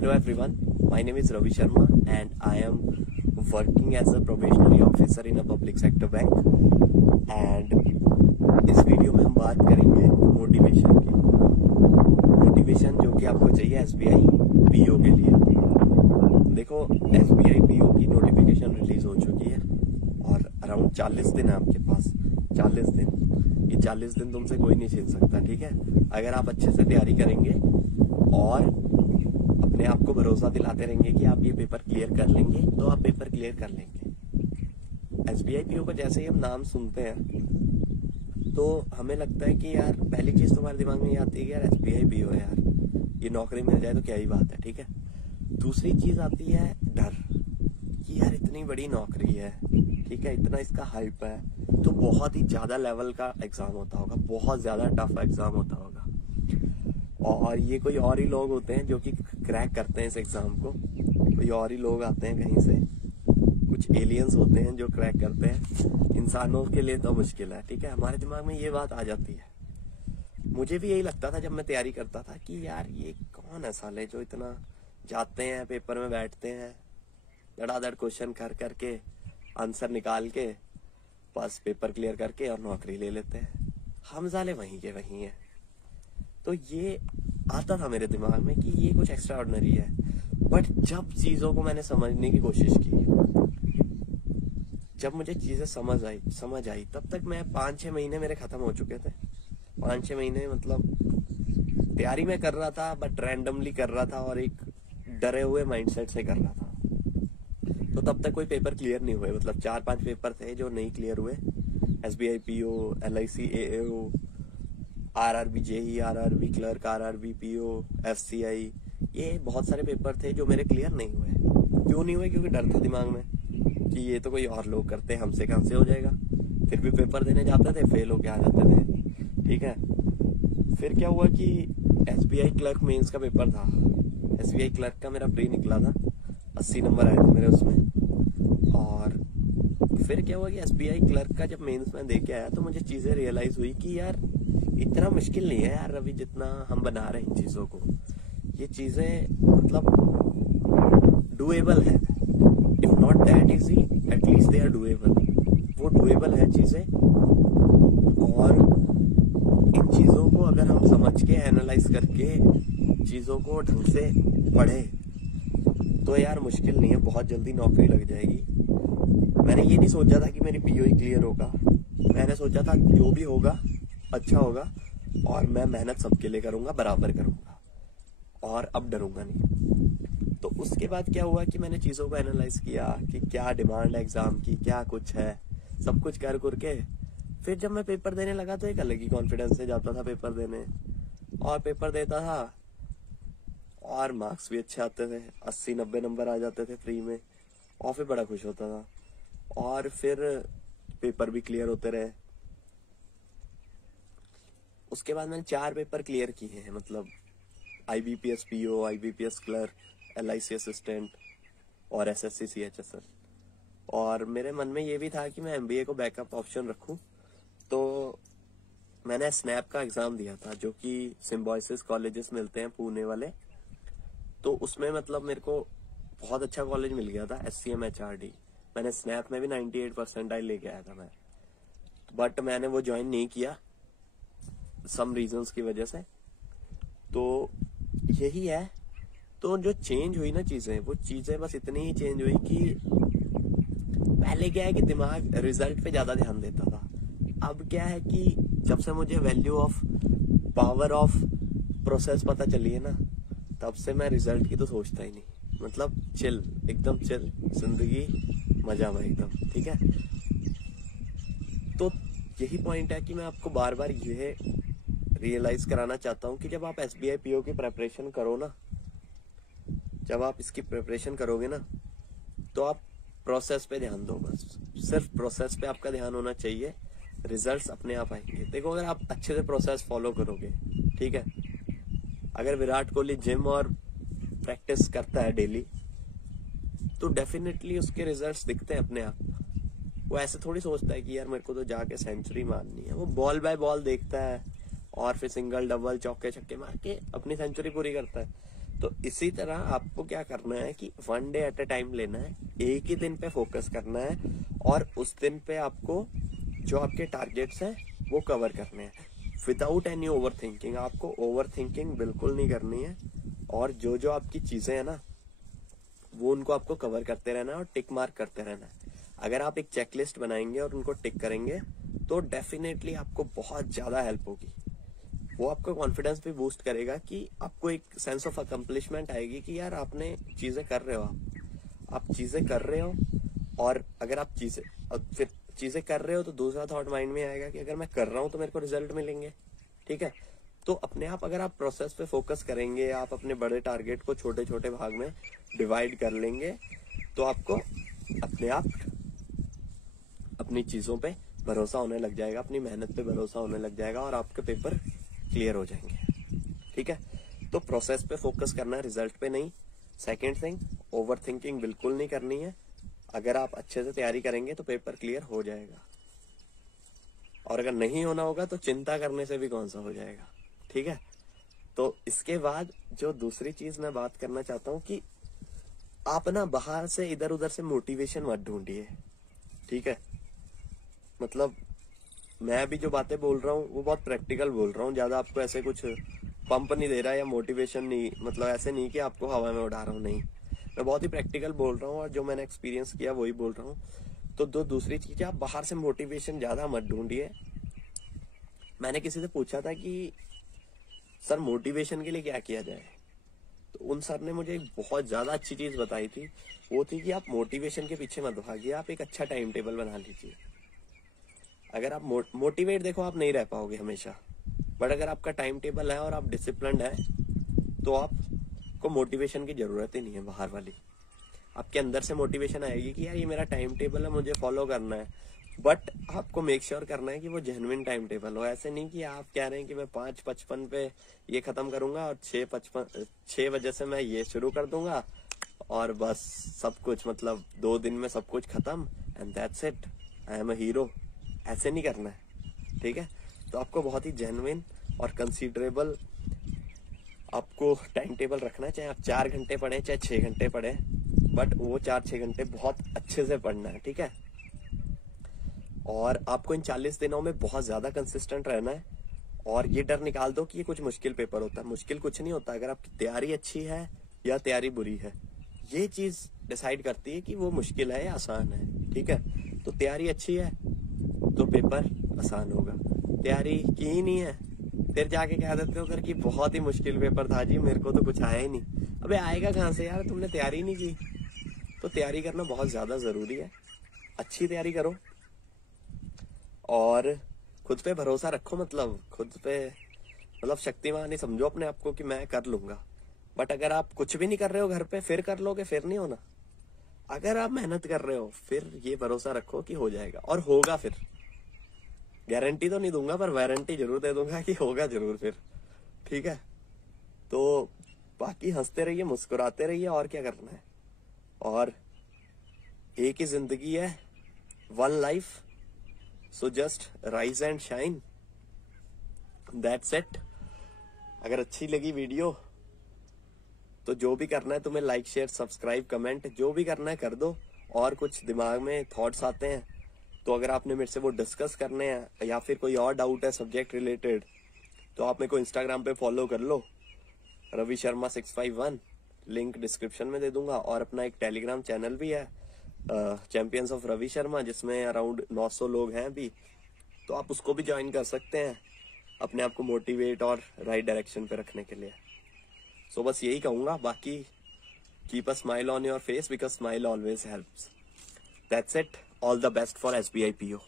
Hello everyone, my name is Ravi Sharma and I am working as a probationary officer in a public sector bank and इस video में हम बात करेंगे motivation की। Motivation जो कि आपको चाहिए SBI PO के लिए। देखो SBI PO की नोटिफिकेशन रिलीज हो चुकी है और अराउंड 40 दिन है आपके पास। 40 दिन, ये 40 दिन तुमसे कोई नहीं छीन सकता, ठीक है। अगर आप अच्छे से तैयारी करेंगे और अपने आप को भरोसा दिलाते रहेंगे कि आप ये पेपर क्लियर कर लेंगे तो आप पेपर क्लियर कर लेंगे। SBI PO को जैसे ही हम नाम सुनते हैं तो हमें लगता है कि यार पहली चीज तुम्हारे दिमाग में ये आती है कि यार SBI PO है, यार ये नौकरी मिल जाए तो क्या ही बात है, ठीक है। दूसरी चीज आती है डर कि यार इतनी बड़ी नौकरी है, ठीक है, इतना इसका हाइप है तो बहुत ही ज्यादा लेवल का एग्जाम होता होगा, बहुत ज्यादा टफ एग्जाम होता होगा और ये कोई और ही लोग होते हैं जो कि क्रैक करते हैं इस एग्जाम को। कोई और ही लोग आते हैं कहीं से, कुछ एलियंस होते हैं जो क्रैक करते हैं। इंसानों के लिए तो मुश्किल है, ठीक है। हमारे दिमाग में ये बात आ जाती है। मुझे भी यही लगता था जब मैं तैयारी करता था कि यार ये कौन है साले जो इतना जाते हैं पेपर में बैठते हैं, धड़ाधड़ क्वेश्चन कर करके आंसर निकाल के बस पेपर क्लियर करके और नौकरी ले लेते हैं। हम साले वहीं के वहीं हैं। तो ये आता था मेरे दिमाग में कि ये कुछ एक्स्ट्रा ऑर्डिनरी है। बट जब चीजों को मैंने समझने की कोशिश की, जब मुझे चीजें समझ आई तब तक मैं 5-6 महीने मेरे खत्म हो चुके थे। 5-6 महीने मतलब तैयारी में कर रहा था बट रैंडमली कर रहा था और एक डरे हुए माइंडसेट से कर रहा था। तो तब तक कोई पेपर क्लियर नहीं हुए, मतलब 4-5 पेपर थे जो नहीं क्लियर हुए। SBI PO, LIC AAO, RRB JE, RRB clerk, RRB PO, FCI, ये बहुत सारे पेपर थे जो मेरे क्लियर नहीं हुए। क्यों नहीं हुए? क्योंकि डर था दिमाग में कि ये तो कोई और लोग करते हैं, हमसे कहां से हो जाएगा। फिर भी पेपर देने जाते थे, फेल होके आ जाते थे, ठीक है। फिर क्या हुआ कि SBI क्लर्क मेंस का पेपर था। SBI क्लर्क का मेरा प्री निकला था, 80 नंबर आए थे मेरे उसमें। और फिर क्या हुआ कि SBI क्लर्क का जब मेंस में दे के आया तो मुझे चीजें रियलाइज हुई कि यार इतना मुश्किल नहीं है यार रवि, जितना हम बना रहे हैं इन चीजों को। ये चीजें मतलब डुएबल है, if not that easy at least they are doable. वो डुएबल है चीजें, और इन चीजों को अगर हम समझ के एनालाइज करके चीजों को ढंग से पढ़े तो यार मुश्किल नहीं है, बहुत जल्दी नौकरी लग जाएगी। मैंने ये नहीं सोचा था कि मेरी PO ही क्लियर होगा। मैंने सोचा था जो भी होगा अच्छा होगा और मैं मेहनत सबके लिए करूंगा, बराबर करूंगा और अब डरूंगा नहीं। तो उसके बाद क्या हुआ कि मैंने चीजों को एनालाइज किया कि क्या डिमांड है एग्जाम की, क्या कुछ है, सब कुछ कर के फिर जब मैं पेपर देने लगा तो एक अलग ही कॉन्फिडेंस से जाता था पेपर देने, और पेपर देता था और मार्क्स भी अच्छे आते थे, 80-90 नंबर आ जाते थे फ्री में, और फिर बड़ा खुश होता था। और फिर पेपर भी क्लियर होते रहे। उसके बाद मैंने 4 पेपर क्लियर किए हैं, मतलब IBPS PO, IBPS clerk, LIC assistant और SSC CHSL। और मेरे मन में ये भी था कि मैं MBA को बैकअप ऑप्शन रखूं, तो मैंने स्नैप का एग्जाम दिया था जो कि सिम्बॉयसिस कॉलेजेस मिलते हैं पुणे वाले। तो उसमें मतलब मेरे को बहुत अच्छा कॉलेज मिल गया था, SCM HRD। मैंने स्नैप में भी 98 परसेंटाइल लेके आया था मैं, बट मैंने वो ज्वाइन नहीं किया सम रीजंस की वजह से। तो यही है। तो जो चेंज हुई ना चीजें, वो चीजें बस इतनी ही चेंज हुई कि पहले क्या है कि दिमाग रिजल्ट पे ज्यादा ध्यान देता था। अब क्या है कि जब से मुझे value of power of process पता चली है ना, तब से मैं रिजल्ट की तो सोचता ही नहीं। मतलब चिल, एकदम चिल जिंदगी, मजा में एकदम, ठीक है। तो यही पॉइंट है कि मैं आपको बार बार ये रियलाइज कराना चाहता हूँ कि जब आप SBI PO की प्रेपरेशन करो ना, जब आप इसकी प्रिपरेशन करोगे ना, तो आप प्रोसेस पे ध्यान दो, बस सिर्फ प्रोसेस पे आपका ध्यान होना चाहिए। रिजल्ट्स अपने आप आएंगे। देखो अगर आप अच्छे से प्रोसेस फॉलो करोगे, ठीक है, अगर विराट कोहली जिम और प्रैक्टिस करता है डेली तो डेफिनेटली उसके रिजल्ट्स दिखते हैं अपने आप। वो ऐसे थोड़ी सोचता है कि यार मेरे को तो जाके सेंचुरी मारनी है। वो बॉल बाय बॉल देखता है और फिर सिंगल डबल चौके छक्के मार के अपनी सेंचुरी पूरी करता है। तो इसी तरह आपको क्या करना है कि 1 डे एट अ टाइम लेना है, एक ही दिन पे फोकस करना है और उस दिन पे आपको जो आपके टारगेट्स हैं वो कवर करने हैं विदाउट एनी ओवर थिंकिंग। आपको ओवर थिंकिंग बिल्कुल नहीं करनी है और जो जो आपकी चीजें हैं ना वो उनको आपको कवर करते रहना है और टिक मार्क करते रहना है। अगर आप एक चेकलिस्ट बनाएंगे और उनको टिक करेंगे तो डेफिनेटली आपको बहुत ज्यादा हेल्प होगी। वो आपको कॉन्फिडेंस भी बूस्ट करेगा कि आपको एक सेंस ऑफ अकम्पलिशमेंट आएगी कि यार आपने चीजें कर रहे हो, आप चीजें कर रहे हो। और अगर आप फिर चीजें कर रहे हो तो दूसरा थॉट माइंड में आएगा कि अगर मैं कर रहा हूं तो मेरे को रिजल्ट मिलेंगे। ठीक है, तो अपने आप अगर आप प्रोसेस पे फोकस करेंगे, आप अपने बड़े टारगेट को छोटे छोटे भाग में डिवाइड कर लेंगे तो आपको अपने आप अपनी चीजों पे भरोसा होने लग जाएगा, अपनी मेहनत पे भरोसा होने लग जाएगा और आपके पेपर क्लियर हो जाएंगे। ठीक है, तो प्रोसेस पे फोकस करना है, रिजल्ट पे नहीं। सेकेंड थिंग, ओवर थिंकिंग बिल्कुल नहीं करनी है। अगर आप अच्छे से तैयारी करेंगे तो पेपर क्लियर हो जाएगा और अगर नहीं होना होगा तो चिंता करने से भी कौन सा हो जाएगा। ठीक है, तो इसके बाद जो दूसरी चीज मैं बात करना चाहता हूँ कि आप ना बाहर से इधर उधर से मोटिवेशन मत ढूंढिए। ठीक है, मतलब मैं भी जो बातें बोल रहा हूँ वो बहुत प्रैक्टिकल बोल रहा हूँ, ज्यादा आपको ऐसे कुछ पंप नहीं दे रहा या मोटिवेशन नहीं, मतलब ऐसे नहीं कि आपको हवा में उड़ा रहा हूँ, नहीं, मैं बहुत ही प्रैक्टिकल बोल रहा हूँ और जो मैंने एक्सपीरियंस किया वही बोल रहा हूँ। तो दूसरी चीज, आप बाहर से मोटिवेशन ज्यादा मत ढूंढिए। मैंने किसी से पूछा था कि सर मोटिवेशन के लिए क्या किया जाए, तो उन सर ने मुझे एक बहुत ज्यादा अच्छी चीज बताई थी। वो थी कि आप मोटिवेशन के पीछे मत भागिए, आप एक अच्छा टाइम टेबल बना लीजिए। अगर आप मोटिवेट, देखो आप नहीं रह पाओगे हमेशा, बट अगर आपका टाइम टेबल है और आप डिसिप्लिन्ड है तो आपको मोटिवेशन की जरूरत ही नहीं है बाहर वाली। आपके अंदर से मोटिवेशन आएगी कि यार ये मेरा टाइम टेबल है, मुझे फॉलो करना है। बट आपको मेक श्योर करना है कि वो जेन्युइन टाइम टेबल हो। ऐसे नहीं कि आप कह रहे हैं कि मैं 5:55 पे ये खत्म करूंगा और 6 बजे से मैं ये शुरू कर दूंगा और बस सब कुछ, मतलब 2 दिन में सब कुछ खत्म and that's it, I am a hero. ऐसे नहीं करना है। ठीक है, तो आपको बहुत ही जेन्युइन और कंसीडरेबल आपको टाइम टेबल रखना है। चाहे आप 4 घंटे पढ़े चाहे 6 घंटे पढ़े, बट वो 4-6 घंटे बहुत अच्छे से पढ़ना है। ठीक है, और आपको इन 40 दिनों में बहुत ज्यादा कंसिस्टेंट रहना है और ये डर निकाल दो कि ये कुछ मुश्किल पेपर होता है। मुश्किल कुछ नहीं होता, अगर आपकी तैयारी अच्छी है या तैयारी बुरी है, ये चीज डिसाइड करती है कि वो मुश्किल है या आसान है। ठीक है, तो तैयारी अच्छी है तो पेपर आसान होगा, तैयारी की ही नहीं है फिर जाके कह देते हो कर कि बहुत ही मुश्किल पेपर था जी, मेरे को तो कुछ आया ही नहीं। अबे आएगा कहाँ से यार, तुमने तैयारी नहीं की। तो तैयारी करना बहुत ज्यादा जरूरी है, अच्छी तैयारी करो और खुद पे भरोसा रखो। मतलब खुद पे, मतलब शक्तिमान ही समझो अपने आप को कि मैं कर लूंगा। बट अगर आप कुछ भी नहीं कर रहे हो घर पे फिर कर लोगे, फिर नहीं होना। अगर आप मेहनत कर रहे हो फिर ये भरोसा रखो कि हो जाएगा और होगा। फिर गारंटी तो नहीं दूंगा पर वारंटी जरूर दे दूंगा कि होगा जरूर फिर। ठीक है, तो बाकी हंसते रहिए, मुस्कुराते रहिए, और क्या करना है। और एक ही जिंदगी है, one life, so just rise and shine, that's it. अगर अच्छी लगी वीडियो तो जो भी करना है तुम्हें, लाइक शेयर सब्सक्राइब कमेंट जो भी करना है कर दो। और कुछ दिमाग में थॉट्स आते हैं तो अगर आपने मेरे से वो डिस्कस करने हैं या फिर कोई और डाउट है सब्जेक्ट रिलेटेड, तो आप मेरे को इंस्टाग्राम पे फॉलो कर लो, रवि शर्मा 651, लिंक डिस्क्रिप्शन में दे दूंगा। और अपना एक टेलीग्राम चैनल भी है, चैंपियंस ऑफ रवि शर्मा, जिसमें अराउंड 900 लोग हैं अभी, तो आप उसको भी ज्वाइन कर सकते हैं अपने आप को मोटिवेट और राइट डायरेक्शन पे रखने के लिए। सो बस यही कहूंगा, बाकी keep a smile on your face because smile always helps. That's it, all the best for SBI PO।